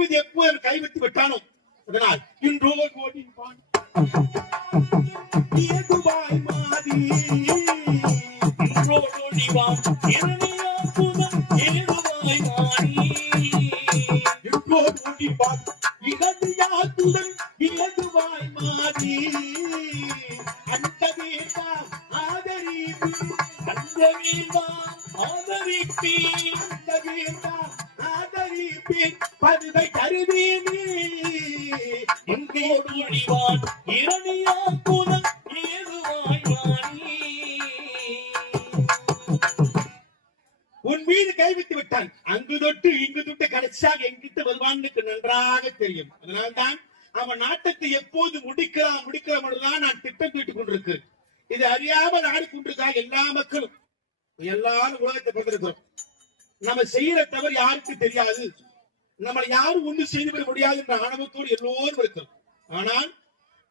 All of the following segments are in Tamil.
நீதிபதி எப்போது கைவிட்டு விட்டானோ அதனால் இன்றோ ஓடிப்பான் ஏதுவாய் மாதி இன்றோ ஓடிவான் இரணியாக்குதம் ஏதுவாய் மாடி இன்றோ ஓடிவான் இரணியாக்குதம் ஏதுவாய் மாடி அந்த வேண்டாம் ஆதரிப்பு அந்த வேண்டாம் ஆதரிப்பே அந்த வேண்டாம் ஆதரிப்பே பதுவை கருதேனே எங்கோடு ஒழிவான் இரணியாக்குதம் ஏதுவாய் மாடி உன் மீது கைவிட்டு விட்டான் அங்கு தொட்டு இங்கு தொட்டு கடைசியாக எங்கிட்டு வருவான்னு நன்றாக தெரியும் அதனால்தான் அவன் நாட்டத்தை எப்போது முடிக்கலாம் முடிக்கிறவன்தான் நான் திட்டம் தீட்டுக் கொண்டிருக்கிறேன் இது அறியாமல் ஆடிக்கொண்டிருக்காங்க எல்லா மக்களும் எல்லாரும் உலகத்தை பிறந்திருக்கிறோம் நம்ம செய்யற தவறு யாருக்கு தெரியாது நம்மளை யாரும் ஒண்ணு செய்துவிட முடியாது என்ற ஆணவத்தோடு எல்லோரும் இருக்கிறோம் ஆனால்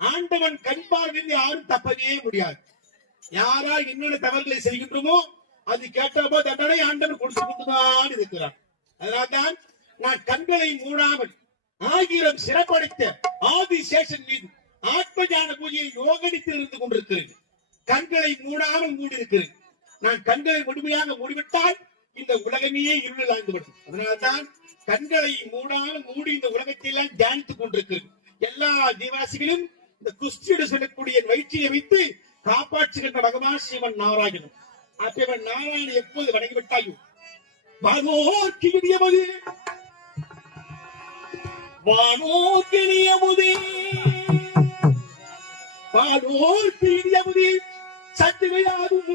ஆண்டவன் கண் பார்வையில் யாரும் தப்பவே முடியாது யாரா என்னென்ன தவறுகளை செய்கின்றோமோ அது கேட்டபோ தண்டனை ஆண்டவன் கொடுத்து கொண்டுதான் இருக்கிறான் அதனால்தான் நான் கண்களை மூடாமல் 1000 சிறப்படைத்த ஆதிசேஷன் மீது ஆத்ம ஞான பூஜையை யோகடித்து இருந்து கொண்டிருக்கிறேன் கண்களை மூடாமல் மூடியிருக்கிறேன் நான் கண்களை முழுமையாக மூடிவிட்டால் இந்த உலகமே இருளில் ஆழ்ந்துவிடும் அதனால்தான் கண்களை மூடாமல் மூடி இந்த உலகத்தை எல்லாம் தியானித்துக் கொண்டிருக்கிறேன் எல்லா ஜீவாசிகளும் இந்த குஸ்தியோடு சொல்லக்கூடிய வயிற்றியை வைத்து காப்பாற்றுகின்ற பகவான் சிவன் நாராயணன் அப்பவன் நாராயணன் எப்போது வணங்கிவிட்டாயோ வானோர்க்கியமுதே வானோர்க்கியமுதே வானோர்க்கியமுதே சத்துவையாரும்